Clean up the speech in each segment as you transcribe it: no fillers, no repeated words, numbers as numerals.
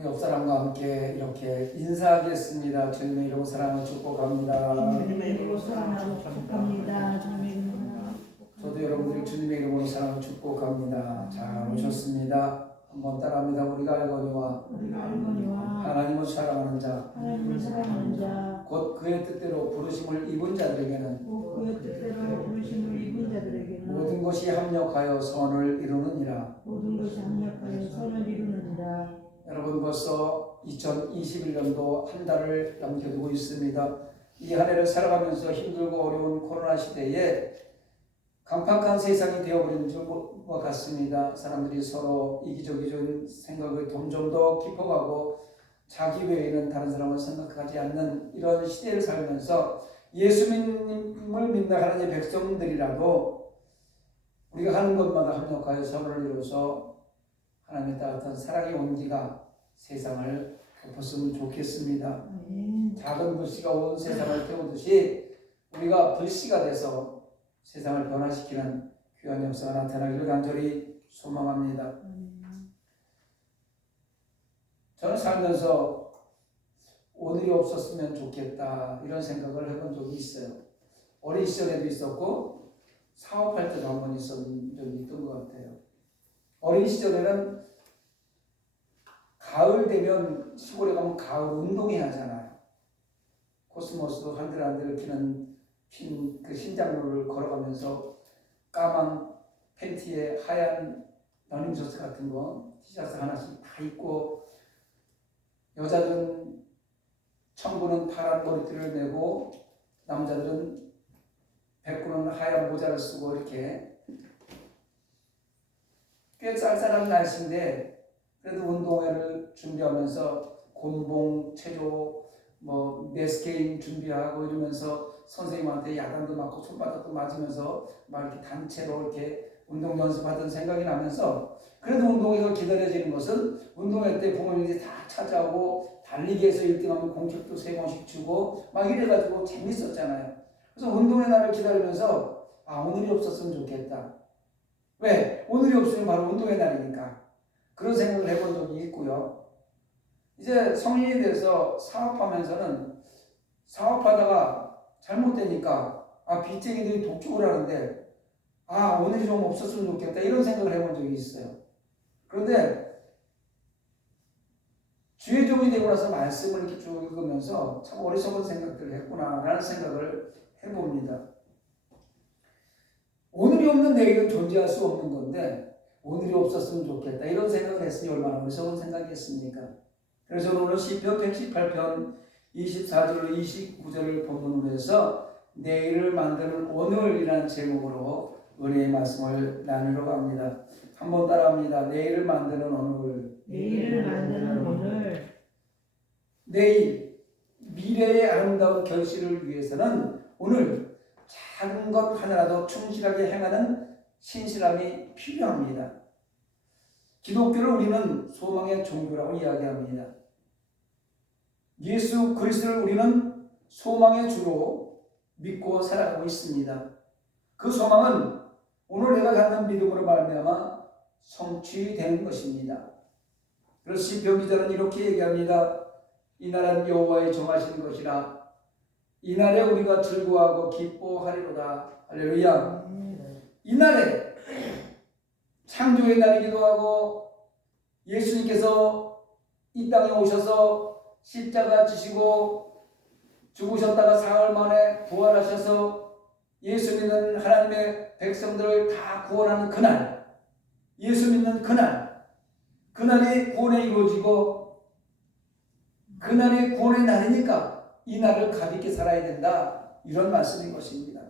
우리 옆 사람과 함께 이렇게 인사하겠습니다. 주님의 이름으로 사랑을 축복합니다. 주님의 이름으로 사랑을 축복합니다. 주님의 이름으로 저도 여러분들이 주님의 이름으로 사랑을 축복합니다. 잘 오셨습니다. 한번 따라합니다. 우리가 알거니와 하나님을 사랑하는 자, 하나님을 사랑하는 자, 곧 그의 뜻대로 부르심을 입은 자들에게는 그의 뜻대로 부르심을 입은 자들에게는 모든 것이 합력하여 선을 이루느니라. 모든 것이 합력하여 선을 이루느니라. 여러분 벌써 2021년도 한 달을 남겨두고 있습니다. 이 한 해를 살아가면서 힘들고 어려운 코로나 시대에 강팍한 세상이 되어버린 것 같습니다. 사람들이 서로 이기적인 생각을 점점 더 깊어가고 자기 외에는 다른 사람을 생각하지 않는 이런 시대를 살면서 예수님을 믿는 하나님의 백성들이라도 우리가 하는 것마다 합력하여 선을 이루어서 하나님의 따뜻한 사랑의 온기가 세상을 덮었으면 좋겠습니다. 작은 불씨가 온 세상을 태우듯이 우리가 불씨가 돼서 세상을 변화시키는 귀한 역사가 나타나기를 간절히 소망합니다. 저는 살면서 오늘이 없었으면 좋겠다 이런 생각을 해본 적이 있어요. 어린 시절에도 있었고 사업할 때도 한 번 있었던 적이 있던 것 같아요. 어린 시절에는 가을 되면 시골에 가면 가을 운동회 하잖아요. 코스모스도 한들한들 핀 그 신장로를 걸어가면서 까만 팬티에 하얀 러닝셔츠 같은 거 티셔츠 하나씩 다 입고 여자들은 청부는 파란 머리띠를 메고 남자들은 백구는 하얀 모자를 쓰고 이렇게 꽤 쌀쌀한 날씨인데 그래도 운동회를 준비하면서 곤봉, 체조, 메스게임 준비하고 이러면서 선생님한테 야단도 맞고 손바닥도 맞으면서 막 이렇게 단체로 이렇게 운동 연습하던 생각이 나면서 그래도 운동회가 기다려지는 것은 운동회 때 부모님들이 다 찾아오고 달리기에서 1등하면 공책도 3권씩 주고 막 이래가지고 재밌었잖아요. 그래서 운동회 날을 기다리면서 오늘이 없었으면 좋겠다. 왜? 오늘이 없으면 바로 운동회 날이니까. 그런 생각을 해본 적이 있고요. 이제 성인이 돼서 사업하면서는 사업하다가 잘못되니까 빚쟁이들이 독촉을 하는데 오늘이 좀 없었으면 좋겠다 이런 생각을 해본 적이 있어요. 그런데 주의 종이 되고 나서 말씀을 이렇게 쭉 읽으면서 참 어리석은 생각들을 했구나라는 생각을 해봅니다. 오늘이 없는 내일은 존재할 수 없는 건데 오늘이 없었으면 좋겠다 이런 생각을 했으니 얼마나 어리석은 생각이겠습니까? 그래서 오늘 시편 118편 24절 29절을 본문으로 해서 내일을 만드는 오늘이라는 제목으로 은혜의 말씀을 나누려고 합니다. 한번 따라합니다. 내일을 만드는 오늘. 내일을 만드는 오늘. 내일 미래의 아름다운 결실을 위해서는 오늘 작은 것 하나라도 충실하게 행하는 신실함이 필요합니다. 기독교를 우리는 소망의 종교라고 이야기합니다. 예수 그리스도를 우리는 소망의 주로 믿고 살아가고 있습니다. 그 소망은 오늘 내가 갖는 믿음으로 말미암아 성취되는 것입니다. 그래서 시편 기자는 이렇게 얘기합니다. 이 날은 여호와의 정하신 것이라 이 날에 우리가 즐거워하고 기뻐하리로다. 할렐루야. 이 날에 창조의 날이기도 하고 예수님께서 이 땅에 오셔서 십자가 지시고 죽으셨다가 사흘 만에 부활하셔서 예수 믿는 하나님의 백성들을 다 구원하는 그날, 예수 믿는 그날이 구원에 이루어지고 그날이 구원의 날이니까 이 날을 가볍게 살아야 된다 이런 말씀인 것입니다.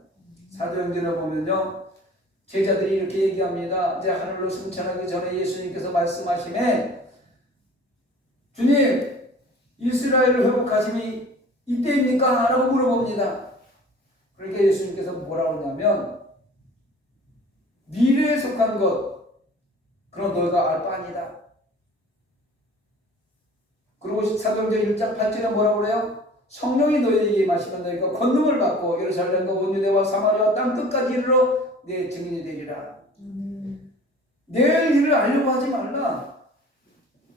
사도행전에 보면요 제자들이 이렇게 얘기합니다. 이제 하늘로 승천하기 전에 예수님께서 말씀하시네 주님 이스라엘을 회복하심이 이때입니까? 라고 물어봅니다. 그러니까 예수님께서 뭐라고 하냐면 미래에 속한 것 그런 너희가 알 바 아니다. 그리고 사도행전 1장 8절에 뭐라고 그래요? 성령이 너희에게 임하시면 너희가 권능을 받고 예루살렘과 온 유대와 사마리아와 땅 끝까지 이르러 내 증인이 되리라. 내일 일을 알려고 하지 말라.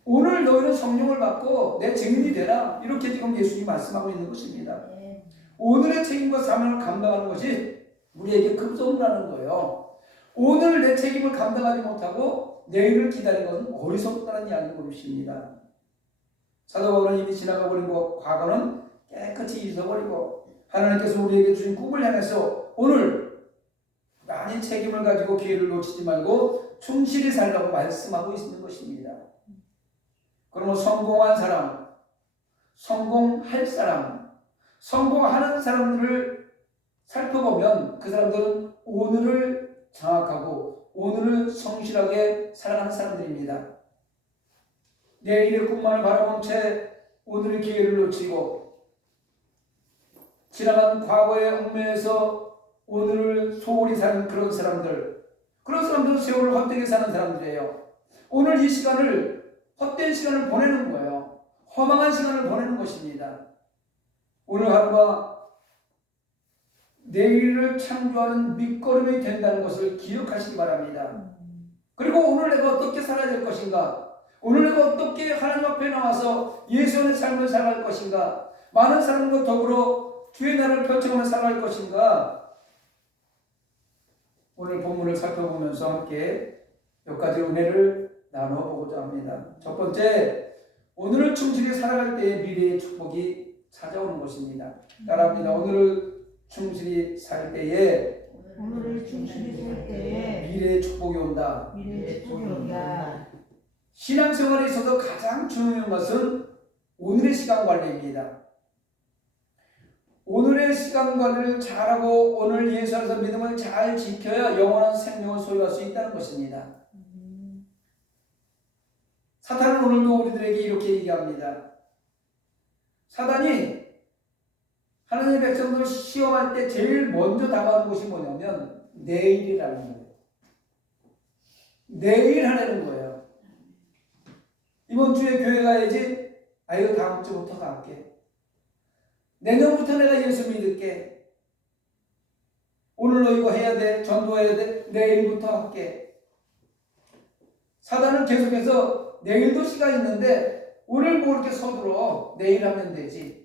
오늘 너희는 성령을 받고 내 증인이 되라. 이렇게 지금 예수님이 말씀하고 있는 것입니다. 오늘의 책임과 사명을 감당하는 것이 우리에게 급선무라는 거예요. 오늘 내 책임을 감당하지 못하고 내일을 기다리는 것은 어리석다는 이야기인 것입니다. 사도 바울은 이미 지나가 버린 과거는 깨끗이 잊어버리고 하나님께서 우리에게 주신 꿈을 향해서 오늘 많이 책임을 가지고 기회를 놓치지 말고 충실히 살라고 말씀하고 있는 것입니다. 그러면 성공한 사람, 성공할 사람, 성공하는 사람들을 살펴보면 그 사람들은 오늘을 장악하고 오늘을 성실하게 살아가는 사람들입니다. 내일의 꿈만을 바라본 채 오늘의 기회를 놓치고 지나간 과거의 얽매여서 오늘을 소홀히 사는 그런 사람들은 세월을 헛되게 사는 사람들이에요. 오늘 이 시간을 헛된 시간을 보내는 거예요. 허망한 시간을 보내는 것입니다. 오늘 하루가 내일을 창조하는 밑거름이 된다는 것을 기억하시기 바랍니다. 그리고 오늘 내가 어떻게 살아야 될 것인가? 오늘 내가 어떻게 하나님 앞에 나와서 예수의 삶을 살아갈 것인가? 많은 사람과 더불어 주의 나라를 펼쳐가며 살아갈 것인가? 오늘 본문을 살펴보면서 함께 몇 가지 은혜를 나눠보고자 합니다. 첫 번째, 오늘을 충실히 살아갈 때의 미래의 축복이 찾아오는 것입니다. 따라합니다. 오늘을 충실히 살 때에 미래의 축복이 온다. 신앙생활에 있어서 가장 중요한 것은 오늘의 시간 관리입니다. 오늘의 시간 관리를 잘하고 오늘 예수 안에서 믿음을 잘 지켜야 영원한 생명을 소유할 수 있다는 것입니다. 사탄은 오늘도 우리들에게 이렇게 얘기합니다. 사단이 하나님의 백성들을 시험할 때 제일 먼저 다가오는 것이 뭐냐면 내일이라는 거예요. 내일 하라는 거예요. 이번 주에 교회 가야지. 아유, 다음 주부터 갈게. 내년부터 내가 예수 믿을게. 오늘 너 이거 해야 돼. 전도해야 돼. 내일부터 할게. 사단은 계속해서 내일도 시간 있는데 오늘 뭐 이렇게 서둘러. 내일 하면 되지.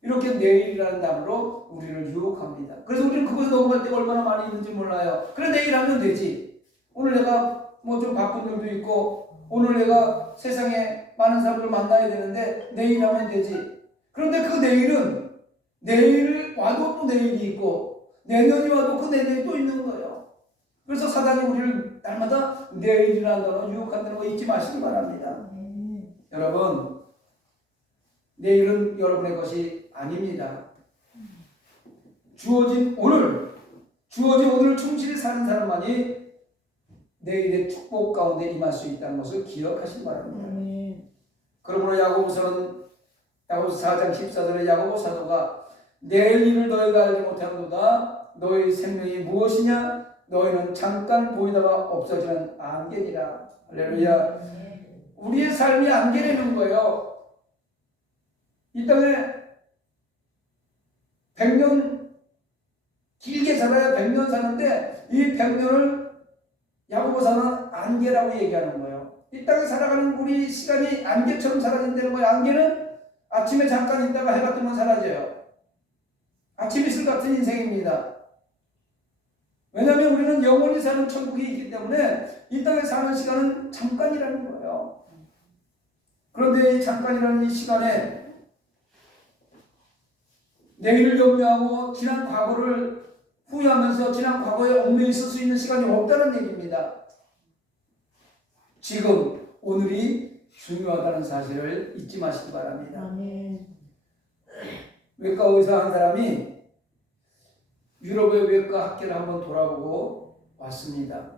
이렇게 내일이라는 단어로 우리를 유혹합니다. 그래서 우리는 그것에 넘어갈 때가 얼마나 많이 있는지 몰라요. 그래, 내일 하면 되지. 오늘 내가 뭐 좀 바쁜 일도 있고 오늘 내가 세상에 많은 사람들을 만나야 되는데 내일 하면 되지. 그런데 그 내일은 내일 와도 또 내일이 있고 내년이 와도 그 내년이 또 있는 거예요. 그래서 사단이 우리를 날마다 내일이라는 단어로 유혹한다는 거 잊지 마시기 바랍니다. 여러분, 내일은 여러분의 것이 아닙니다. 주어진 오늘을 충실히 사는 사람만이 내일의 축복 가운데 임할 수 있다는 것을 기억하시기 바랍니다. 그러므로 야고보서 4장 14절에 야고보 사도가 내일 일을 너희가 알지 못하는도다. 너희 생명이 무엇이냐? 너희는 잠깐 보이다가 없어지는 안개니라. 할렐루야. 우리의 삶이 안개라는 거예요. 이 땅에 100년 길게 살아야 100년 사는데 이 100년을 야고보서는 안개라고 얘기하는 거예요. 이 땅에 살아가는 우리 시간이 안개처럼 사라진다는 거예요. 안개는 아침에 잠깐 있다가 해가 뜨면 사라져요. 아침 이슬 같은 인생입니다. 왜냐하면 우리는 영원히 사는 천국이 있기 때문에 이 땅에 사는 시간은 잠깐이라는 거예요. 그런데 이 잠깐이라는 이 시간에 내일을 염려하고 지난 과거를 후회하면서 지난 과거에 얽매여 있을 수 있는 시간이 없다는 얘기입니다. 지금 오늘이 중요하다는 사실을 잊지 마시기 바랍니다. 외과 의사 한 사람이 유럽의 외과 학계를 한번 돌아보고 왔습니다.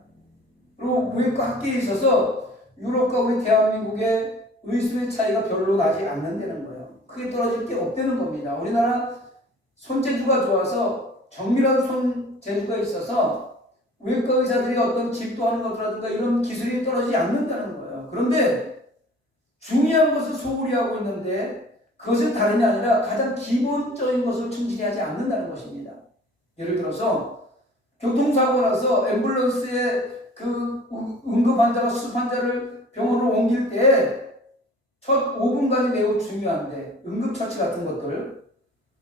그리고 외과 학계에 있어서 유럽과 우리 대한민국의 의술의 차이가 별로 나지 않는다는 거예요. 크게 떨어질 게 없다는 겁니다. 우리나라 손재주가 좋아서 정밀한 손재주가 있어서 외과 의사들이 어떤 집도하는 것이라든가 이런 기술이 떨어지지 않는다는 거예요. 그런데 중요한 것을 소홀히 하고 있는데 그것은 다름이 아니라 가장 기본적인 것을 충실히 하지 않는다는 것입니다. 예를 들어서 교통사고 나서 앰뷸런스에 그 응급 환자가 수습 환자를 병원으로 옮길 때 첫 5분간이 매우 중요한데 응급처치 같은 것들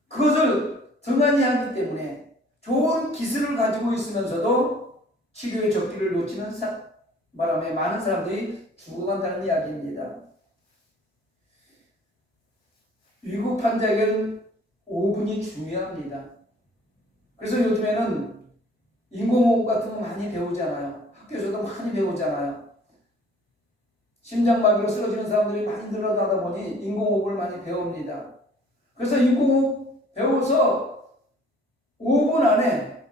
그것을 등한히 하기 때문에 좋은 기술을 가지고 있으면서도 치료의 적기를 놓치는 바람에 많은 사람들이 죽어간다는 이야기입니다. 위급 환자에게는 5분이 중요합니다. 그래서 요즘에는 인공호흡 같은 거 많이 배우잖아요. 학교에서도 많이 배우잖아요. 심장마비로 쓰러지는 사람들이 많이 늘어나다 보니 인공호흡을 많이 배웁니다. 그래서 인공호흡 배워서 5분 안에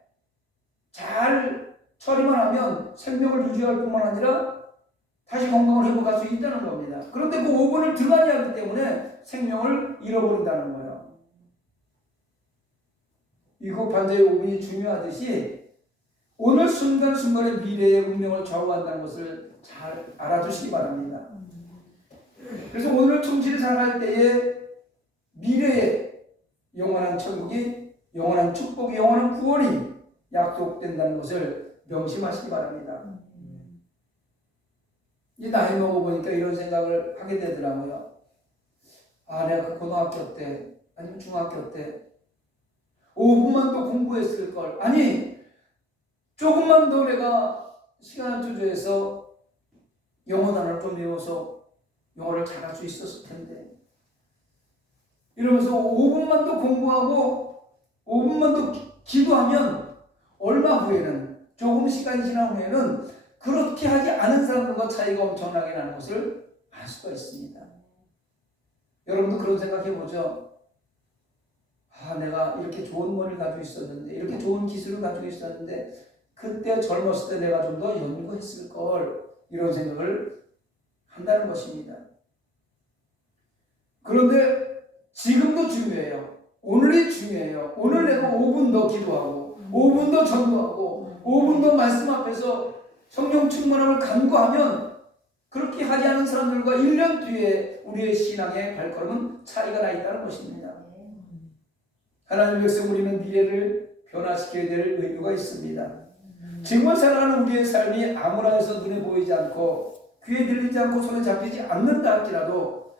잘 처리만 하면 생명을 유지할 뿐만 아니라 다시 건강을 회복할 수 있다는 겁니다. 그런데 그 5분을 등한히 하기 때문에 생명을 잃어버린다는 거예요. 위급 환자의 5분이 중요하듯이 오늘 순간순간의 미래의 운명을 좌우한다는 것을 잘 알아주시기 바랍니다. 그래서 오늘 충실히 살아갈 때에 미래의 영원한 천국이, 영원한 축복이, 영원한 구원이 약속된다는 것을 명심하시기 바랍니다. 이 나이 먹어보니까 이런 생각을 하게 되더라고요. 아, 내가 그 고등학교 때 아니면 중학교 때 5분만 더 공부했을 걸. 아니, 조금만 더 내가 시간을 투자해서 영어 단어를 좀 외워서 영어를 잘할 수 있었을 텐데. 이러면서 5분만 더 공부하고 5분만 더 기도하면 얼마 후에는, 조금 시간이 지난 후에는 그렇게 하지 않은 사람들과 차이가 엄청나게 나는 것을 알 수가 있습니다. 여러분도 그런 생각해보죠. 아, 내가 이렇게 좋은 머리를 가지고 있었는데, 이렇게 좋은 기술을 가지고 있었는데 그때 젊었을 때 내가 좀 더 연구했을 걸, 이런 생각을 한다는 것입니다. 그런데 지금도 중요해요. 오늘이 중요해요. 오늘 내가 5분 더 기도하고 5분 더 전도하고 5분 더 말씀 앞에서 성령 충만함을 간구하면 그렇게 하지 않은 사람들과 1년 뒤에 우리의 신앙의 발걸음은 차이가 나 있다는 것입니다. 하나님의 백성 우리는 미래를 변화시켜야 될 의무가 있습니다. 지금을 살아가는 우리의 삶이 아무나 해서 눈에 보이지 않고 귀에 들리지 않고 손에 잡히지 않는다 할지라도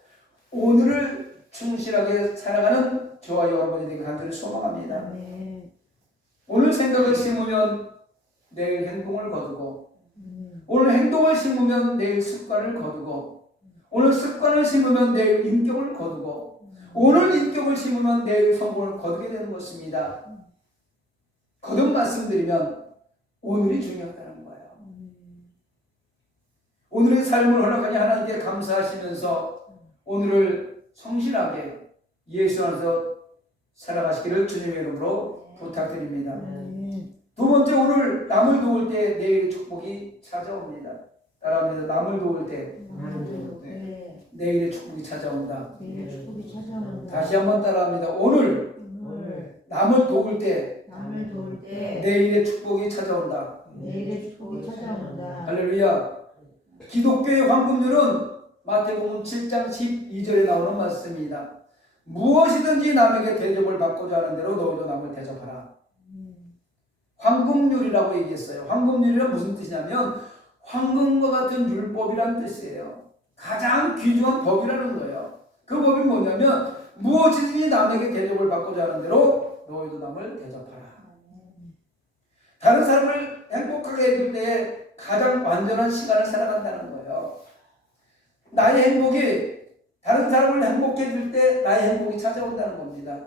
오늘을 충실하게 살아가는 저와 여러분이 되게 간절히 소망합니다. 오늘 생각을 심으면 내일 행동을 거두고, 오늘 행동을 심으면 내일 습관을 거두고, 오늘 습관을 심으면 내일 인격을 거두고, 오늘 인격을 심으면 내일 성공을 거두게 되는 것입니다. 거듭 말씀드리면 오늘이 중요하다는 거예요. 오늘의 삶을 허락하니 하나님께 감사하시면서 오늘을 성실하게 예수 안에서 살아가시기를 주님의 이름으로 부탁드립니다. 두 번째, 오늘 남을 도울 때 내일의 축복이 찾아옵니다. 따라합니다. 남을 도울 때 내일의 축복이 찾아온다. 다시 한번 따라합니다. 오늘 남을 도울 때 내일의 축복이 찾아온다. 할렐루야. 기독교의 황금률은 마태복음 7장 12절에 나오는 말씀입니다. 무엇이든지 남에게 대접을 받고자 하는 대로 너희도 남을 대접하라. 황금률이라고 얘기했어요. 황금률이란 무슨 뜻이냐면 황금과 같은 율법이란 뜻이에요. 가장 귀중한 법이라는 거예요. 그 법이 뭐냐면 무엇이든지 남에게 대접을 받고자 하는 대로 너희도 남을 대접하라. 다른 사람을 행복하게 해줄 때 가장 완전한 시간을 살아간다는 거예요. 나의 행복이 다른 사람을 행복해 줄 때 나의 행복이 찾아온다는 겁니다.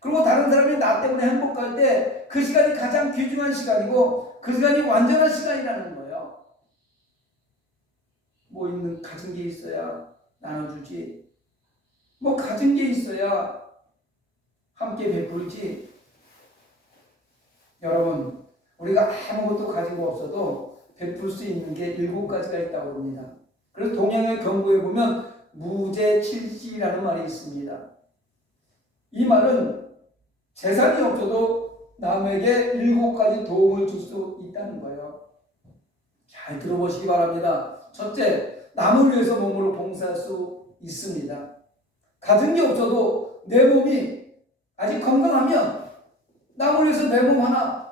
그리고 다른 사람이 나 때문에 행복할 때 그 시간이 가장 귀중한 시간이고 그 시간이 완전한 시간이라는 거예요. 뭐 있는, 가진 게 있어야 나눠주지, 뭐 가진 게 있어야 함께 베풀지. 여러분, 우리가 아무것도 가지고 없어도 베풀 수 있는 게 7가지가 있다고 합니다. 그래서 동양의 경고에 보면 무재칠지라는 말이 있습니다. 이 말은 재산이 없어도 남에게 7가지 도움을 줄 수 있다는 거예요. 잘 들어보시기 바랍니다. 첫째, 남을 위해서 몸으로 봉사할 수 있습니다. 가진 게 없어도 내 몸이 아직 건강하면 남을 위해서 내 몸 하나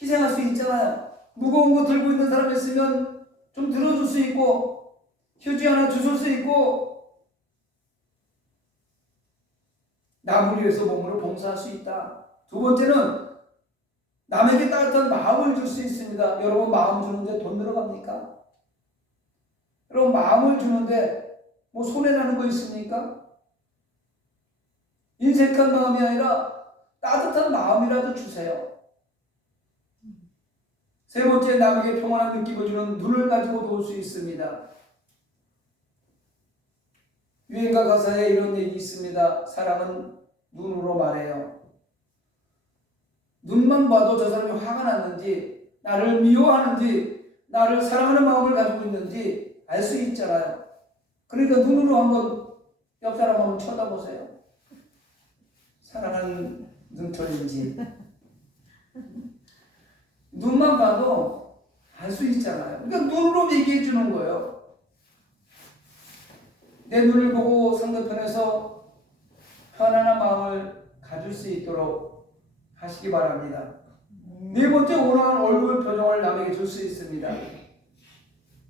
희생할 수 있잖아요. 무거운 거 들고 있는 사람 있으면 좀 들어줄 수 있고, 휴지 하나 주실 수 있고, 남을 위해서 몸으로 봉사할 수 있다. 두 번째는 남에게 따뜻한 마음을 줄 수 있습니다. 여러분 마음 주는데 돈 들어갑니까? 여러분 마음을 주는데 뭐 손해나는 거 있습니까? 인색한 마음이 아니라 따뜻한 마음이라도 주세요. 세 번째, 남에게 평온한 느낌을 주는 눈을 가지고 도울 수 있습니다. 유행가 가사에 이런 얘기 있습니다. 사랑은 눈으로 말해요. 눈만 봐도 저 사람이 화가 났는지, 나를 미워하는지, 나를 사랑하는 마음을 가지고 있는지 알 수 있잖아요. 그러니까 눈으로 한번 옆 사람 한번 쳐다보세요. 사랑하는 눈초리인지. 눈만 봐도 알 수 있잖아요. 그러니까 눈으로 얘기해 주는 거예요. 내 눈을 보고 상대편에서 편안한 마음을 가질 수 있도록 하시기 바랍니다. 네 번째, 온화한 얼굴 표정을 남에게 줄 수 있습니다.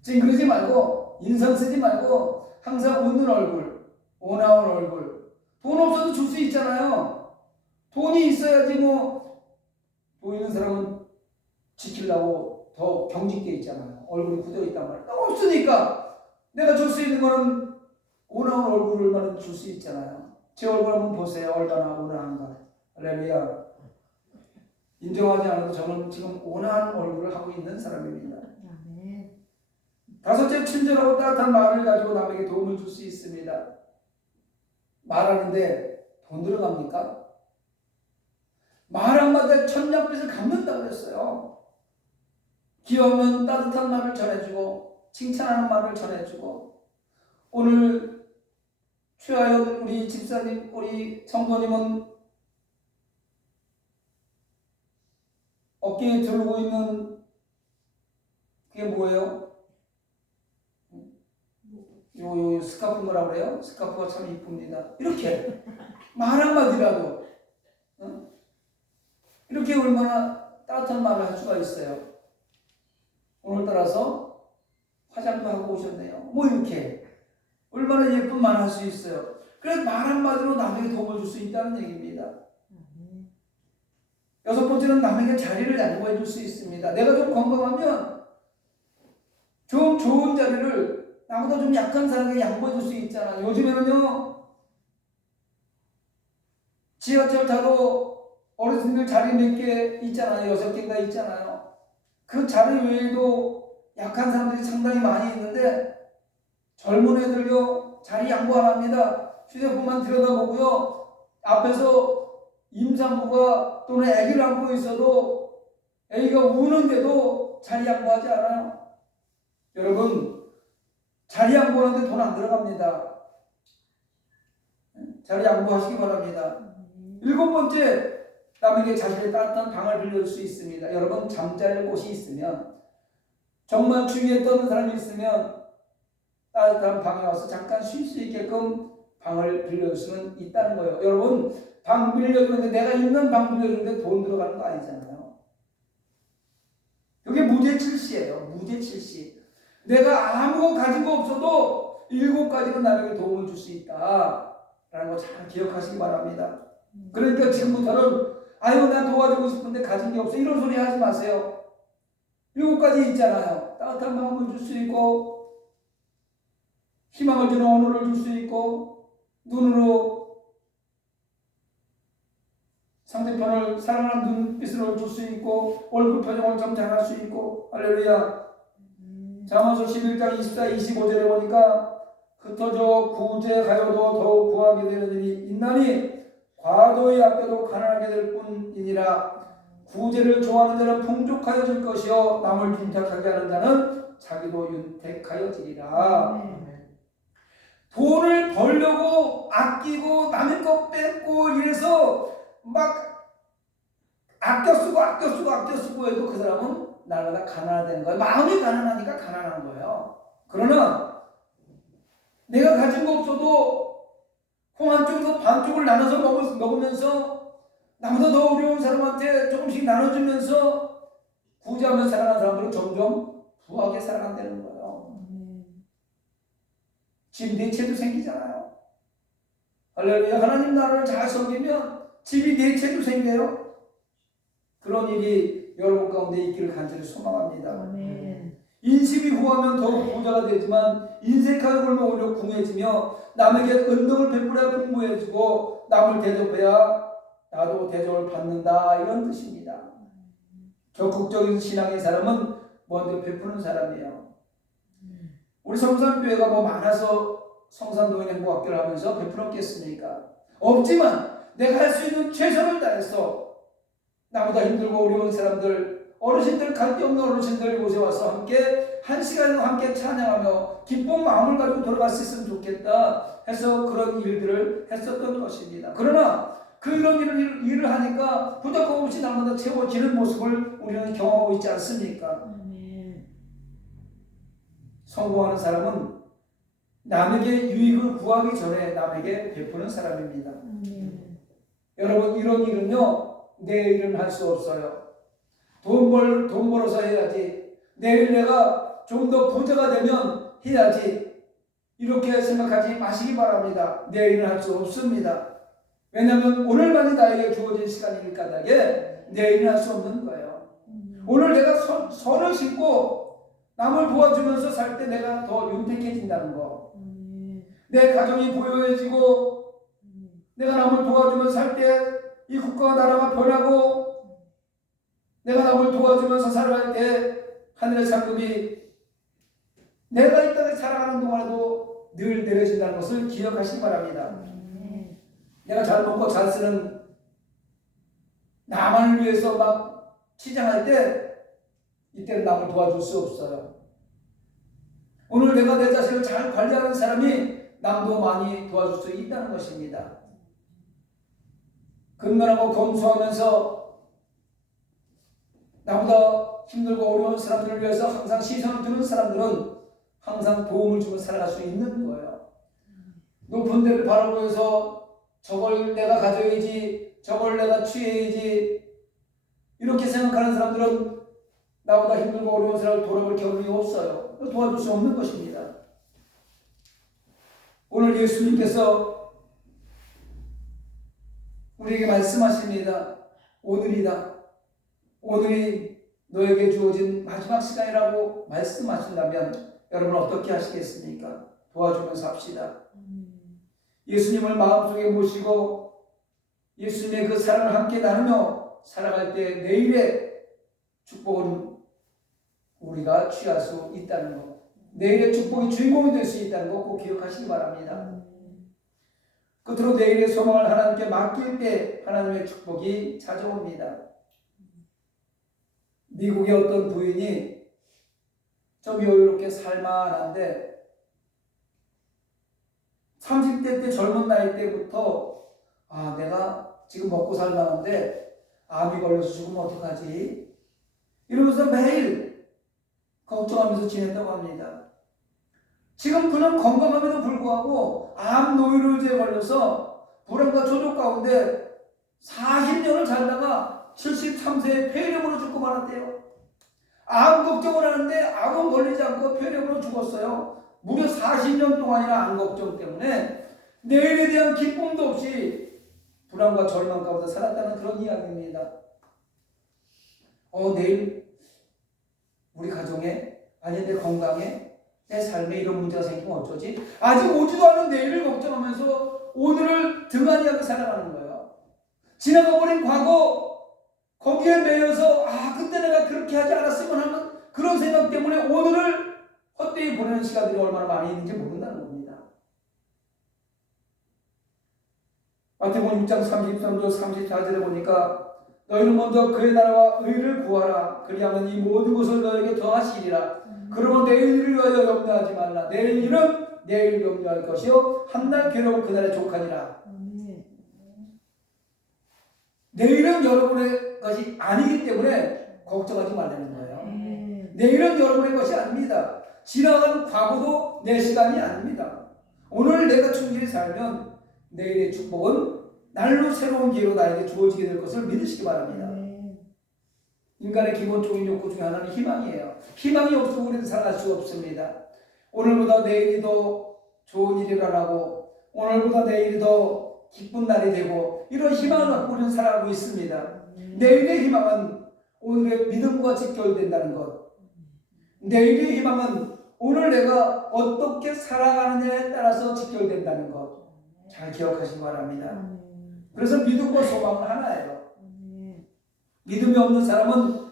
지금 그러지 말고, 인상 쓰지 말고 항상 웃는 얼굴, 온화한 얼굴. 돈 없어도 줄 수 있잖아요. 돈이 있어야지 뭐. 돈 있는 사람은 지키려고 더 경직돼 있잖아요. 얼굴이 굳어 있단 말이에요. 없으니까 내가 줄 수 있는 거는 온화한 얼굴만 줄 수 있잖아요. 제 얼굴 한번 보세요. 얼마나 온화한가. 할렐루야. 인정하지 않아도 저는 지금 온화한 얼굴을 하고 있는 사람입니다. 다섯째, 친절하고 따뜻한 말을 가지고 남에게 도움을 줄 수 있습니다. 말하는데 돈 들어갑니까? 말 한마디에 천냥빚을 갚는다고 그랬어요. 귀여우면 따뜻한 말을 전해주고 칭찬하는 말을 전해주고, 오늘 최하연 우리 집사님, 우리 성도님은 어깨에 들고 있는 그게 뭐예요? 요 스카프 뭐라 그래요? 스카프가 참 이쁩니다. 이렇게 말 한마디라도 이렇게 얼마나 따뜻한 말을 할 수가 있어요. 오늘따라서 화장도 하고 오셨네요. 뭐 이렇게 얼마나 예쁜 말 할 수 있어요. 그래서 말 한마디로 남에게 도움을 줄 수 있다는 얘기입니다. 여섯 번째는 남에게 자리를 양보해 줄 수 있습니다. 내가 좀 건강하면 좀 좋은 자리를 나보다 좀 약한 사람에게 양보해 줄 수 있잖아요. 요즘에는요, 지하철 타도 어르신들 자리 몇 개 있잖아요. 6개인가 있잖아요. 그 자리 외에도 약한 사람들이 상당히 많이 있는데, 젊은 애들요, 자리 양보 안 합니다. 휴대폰만 들여다보고요, 앞에서 임산부가 또는 아기를 안고 있어도 아기가 우는데도 자리 양보하지 않아요. 여러분, 자리 양보하는데 돈 안 들어갑니다. 자리 양보하시기 바랍니다. 일곱 번째, 남에게 자신의 따뜻한 방을 빌려줄 수 있습니다. 여러분, 잠잘 곳이 있으면, 정말 주위에 떠는 사람이 있으면 따뜻한 방에 와서 잠깐 쉴 수 있게끔 방을 빌려줄 수는 있다는 거예요. 여러분, 방 빌려주는데, 내가 있는 방 빌려주는데 돈 들어가는 거 아니잖아요. 이게 무죄칠시예요. 무죄칠시. 내가 아무 가진 거 없어도 7가지는 남에게 도움을 줄 수 있다 라는 거 잘 기억하시기 바랍니다. 그러니까 지금부터는 아유, 나 도와주고 싶은데 가진 게 없어, 이런 소리 하지 마세요. 7가지 있잖아요. 따뜻한 마음을 줄 수 있고, 희망을 주는 언어를 줄 수 있고, 눈으로 상대편을 사랑하는 눈빛으로 줄 수 있고, 얼굴 표정을 좀 잘할 수 있고. 할렐루야. 잠언서 11장 24, 25절에 보니까 흩어져 구제하여도 더욱 구하게 되는 일이 있나니 과도히 아껴도 가난하게 될 뿐이니라. 구제를 좋아하는 자는 풍족하여질 것이요 남을 윤택하게 하는 자는 자기도 윤택하여지리라. 돈을 벌려고 아끼고 남의 것 뺏고 이래서 막 아껴 쓰고 해도 그 사람은 날마다 가난하다는 거예요. 마음이 가난하니까 가난한 거예요. 그러나 내가 가진 거 없어도 콩 한쪽에서 반쪽을 나눠서 먹으면서 나보다 더 어려운 사람한테 조금씩 나눠주면서 구제하며 살아가는 사람들은 점점 부하게 살아간다는 거예요. 집 4채도 생기잖아요. 할렐루야. 하나님 나라를 잘 섬기면 집이 네 채도 생겨요. 그런 일이 여러분 가운데 있기를 간절히 소망합니다. 아멘. 인심이 후하면 더욱 부자가 되지만 인색하게 굴면 오히려 궁해지며 남에게 은덕을 베풀어야 풍부해지고 남을 대접해야 나도 대접을 받는다, 이런 뜻입니다. 적극적인 신앙의 사람은 먼저 베푸는 사람이에요. 우리 성산교회가 뭐 많아서 성산노인 행복학교를 하면서 베풀어 없겠습니까? 없지만 내가 할 수 있는 최선을 다해서 나보다 힘들고 어려운 사람들, 어르신들, 갈 데 없는 어르신들 이곳에 와서 함께 한 시간 함께 찬양하며 기쁜 마음을 가지고 돌아갈 수 있으면 좋겠다 해서 그런 일들을 했었던 것입니다. 그러나 그런 일을 하니까 부족함 없이 날마다 채워지는 모습을 우리는 경험하고 있지 않습니까? 아멘. 성공하는 사람은 남에게 유익을 구하기 전에 남에게 베푸는 사람입니다. 아멘. 여러분, 이런 일은요, 내일은 할 수 없어요. 돈 벌어서 해야지. 내일 내가 좀 더 부자가 되면 해야지. 이렇게 생각하지 마시기 바랍니다. 내일은 할 수 없습니다. 왜냐하면 오늘만이 나에게 주어진 시간일 까닭에 내일은 할 수 없는 거예요. 오늘 내가 선을 심고 남을 도와주면서 살 때 내가 더 윤택해진다는 거. 내 가정이 부유해지고 내가 남을 도와주면서 살 때 이 국가와 나라가 변하고 내가 남을 도와주면서 살아갈 때 하늘의 상급이 내가 이 땅에 살아가는 동안에도 늘 내려진다는 것을 기억하시기 바랍니다. 내가 잘 먹고 잘 쓰는 나만을 위해서 막 치장할 때 이때는 남을 도와줄 수 없어요. 오늘 내가 내 자신을 잘 관리하는 사람이 남도 많이 도와줄 수 있다는 것입니다. 근면하고 검소하면서 나보다 힘들고 어려운 사람들을 위해서 항상 시선을 두는 사람들은 항상 도움을 주고 살아갈 수 있는 거예요. 높은 데를 바라보면서 저걸 내가 가져야지, 저걸 내가 취해야지, 이렇게 생각하는 사람들은 나보다 힘들고 어려운 사람을 돌아볼 겨를이 없어요. 도와줄 수 없는 것입니다. 오늘 예수님께서 우리에게 말씀하십니다. 오늘이다. 오늘이 너에게 주어진 마지막 시간이라고 말씀하신다면 여러분 어떻게 하시겠습니까? 도와주면서 합시다. 예수님을 마음속에 모시고 예수님의 그 사랑을 함께 나누며 살아갈 때 내일의 축복은 우리가 취할 수 있다는 것, 내일의 축복이 주인공이 될 수 있다는 것 꼭 기억하시기 바랍니다. 끝으로 내일의 소망을 하나님께 맡길 때 하나님의 축복이 찾아옵니다. 미국의 어떤 부인이 좀 여유롭게 살만한데 30대 때 젊은 나이 때부터 내가 지금 먹고 살만한데 암이 걸려서 죽으면 어떡하지? 이러면서 매일 걱정하면서 지냈다고 합니다. 지금 그는 건강함에도 불구하고 암 노이로제에 걸려서 불안과 조족 가운데 40년을 살다가 73세에 폐렴으로 죽고 말았대요. 암 걱정을 하는데 암은 걸리지 않고 폐렴으로 죽었어요. 무려 40년 동안이나 암 걱정 때문에 내일에 대한 기쁨도 없이 불안과 절망 가운데 살았다는 그런 이야기입니다. 내일 우리 가정에, 아니 내 건강에, 내 삶에 이런 문제가 생기면 어쩌지? 아직 오지도 않은 내일을 걱정하면서 오늘을 등한히하게 살아가는 거예요. 지나가버린 과거, 거기에 매여서 그때 내가 그렇게 하지 않았으면 하는 그런 생각 때문에 오늘을 헛되이 보내는 시간들이 얼마나 많이 있는지 모른다는 겁니다. 마태복음 6장 33절 34절에 보니까 너희는 먼저 그의 나라와 의를 구하라. 그리하면 이 모든 것을 너에게 더하시리라. 그러면 내일을 위하여 염려하지 말라. 내일 일은 내일 염려할 것이요 한날 괴로운 그날에 족하니라. 내일은 여러분의 것이 아니기 때문에 걱정하지 말라는 거예요. 내일은 여러분의 것이 아닙니다. 지나간 과거도 내 시간이 아닙니다. 오늘 내가 충실히 살면 내일의 축복은 날로 새로운 기회로 나에게 주어지게 될 것을 믿으시기 바랍니다. 인간의 기본적인 욕구 중에 하나는 희망이에요. 희망이 없으면 우리는 살아갈 수 없습니다. 오늘보다 내일이 더 좋은 일이 일어나고 오늘보다 내일이 더 기쁜 날이 되고 이런 희망을 갖고 우리는 살아가고 있습니다. 내일의 희망은 오늘의 믿음과 직결된다는 것. 내일의 희망은 오늘 내가 어떻게 살아가느냐에 따라서 직결된다는 것. 잘 기억하시기 바랍니다. 그래서 믿음과 소망은 하나예요. 믿음이 없는 사람은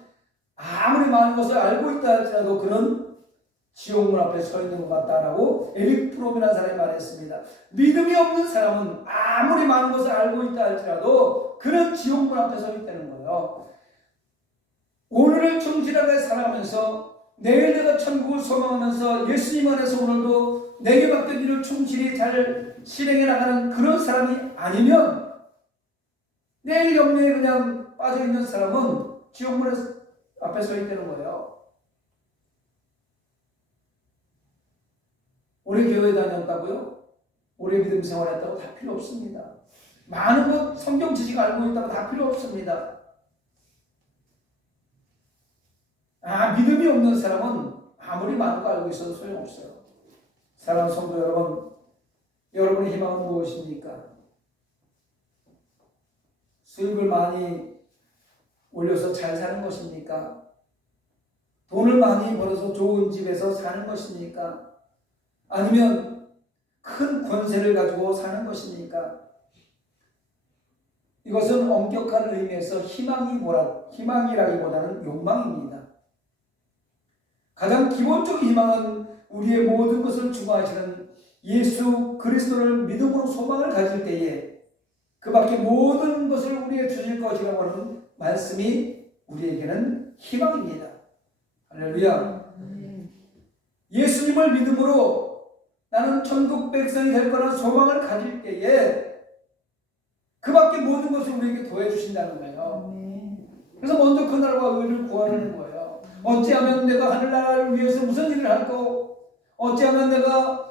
아무리 많은 것을 알고 있다 할지라도 그는 지옥문 앞에 서 있는 것 같다라고 에릭 프롬이라는 사람이 말했습니다. 믿음이 없는 사람은 아무리 많은 것을 알고 있다 할지라도 그는 지옥문 앞에 서 있다는 거예요. 오늘을 충실하게 살아가면서 내일 내가 천국을 소망하면서 예수님 안에서 오늘도 내게 맡긴 일을 충실히 잘 실행해 나가는 그런 사람이 아니면 내일 염려에 그냥 빠져있는 사람은 지옥문 앞에 서 있다는 거예요. 오래 교회 다녔다고요? 오래 믿음 생활했다고 다 필요 없습니다. 많은 것 성경 지식 알고 있다고 다 필요 없습니다. 믿음이 없는 사람은 아무리 많은 거 알고 있어도 소용없어요. 사랑하는 성도 여러분, 여러분의 희망은 무엇입니까? 수입을 많이 올려서 잘 사는 것입니까? 돈을 많이 벌어서 좋은 집에서 사는 것입니까? 아니면 큰 권세를 가지고 사는 것입니까? 이것은 엄격한 의미에서 희망이라기보다는 욕망입니다. 가장 기본적인 희망은 우리의 모든 것을 주관하시는 예수 그리스도를 믿음으로 소망을 가질 때에 그 밖에 모든 것을 우리에게 주실 것이라고 하는 말씀이 우리에게는 희망입니다. 할렐루야. 예수님을 믿음으로 나는 천국 백성이 될 거라는 소망을 가질 때에 그 밖에 모든 것을 우리에게 더해주신다는 거예요. 그래서 먼저 그 나라와 의를 구하는 거예요. 어찌하면 내가 하늘나라를 위해서 무슨 일을 할까? 어찌하면 내가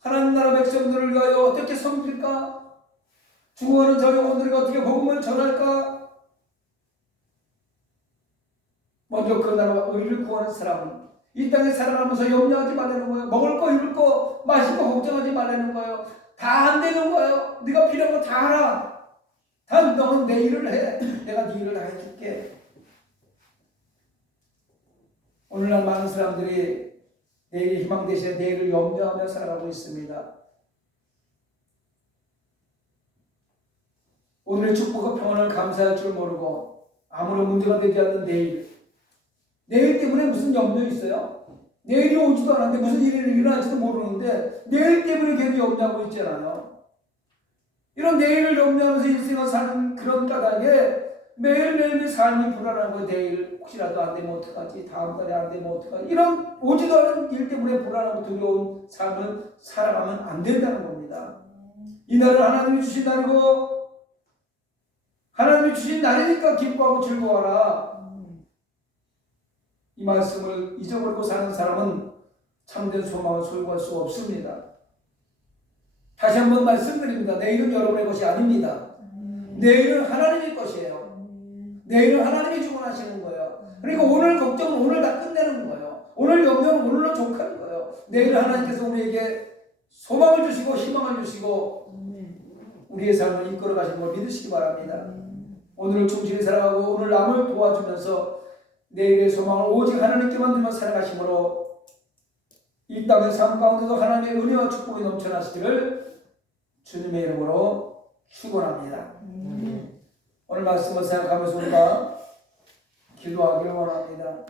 하나님 나라 백성들을 위하여 어떻게 섬길까? 죽어가는 저 영혼들에게 어떻게 복음을 전할까? 먼저 그 나라와 의를 구하는 사람은 이 땅에 살아가면서 염려하지 말라는 거예요. 먹을 거, 입을 거, 마실 거 걱정하지 말라는 거예요. 다 안 되는 거예요. 네가 필요한 거 다 하라. 단 너는 내 일을 해. 내가 네 일을 다 해줄게. 오늘날 많은 사람들이 내일의 희망 대신에 내일을 염려하며 살아가고 있습니다. 오늘의 축복과 평안을 감사할 줄 모르고 아무런 문제가 되지 않는 내일 때문에 무슨 염려 있어요? 내일이 오지도 않았는데 무슨 일이 일어날지도 모르는데 내일 때문에 괜히 염려하고 있잖아요. 이런 내일을 염려하면서 인생을 사는 그런 까닭에 매일매일 삶이 불안하고 내일 혹시라도 안 되면 어떡하지? 다음 달에 안 되면 어떡하지? 이런 오지도 않은 일 때문에 불안하고 두려운 삶을 살아가면 안 된다는 겁니다. 이 날은 하나님이 주신 날이고 하나님이 주신 날이니까 기뻐하고 즐거워하라. 이 말씀을 잊어버리고 사는 사람은 참된 소망을 소유할 수 없습니다. 다시 한번 말씀드립니다. 내일은 여러분의 것이 아닙니다. 내일은 하나님의 것이에요. 내일은 하나님이 주관하시는 거예요. 그러니까 오늘 걱정은 오늘 다 끝내는 거예요. 오늘 염려는 오늘로 족하는 거예요. 내일은 하나님께서 우리에게 소망을 주시고 희망을 주시고 우리의 삶을 이끌어 가시는 걸 믿으시기 바랍니다. 오늘을 충실히 살아가고 오늘 남을 도와주면서 내일의 소망을 오직 하나님께만 두며 살아가심으로 이 땅의 삶 가운데도 하나님의 은혜와 축복이 넘쳐나시기를 주님의 이름으로 축원합니다. 오늘 말씀을 생각하면서 우리가 기도하기를 원합니다.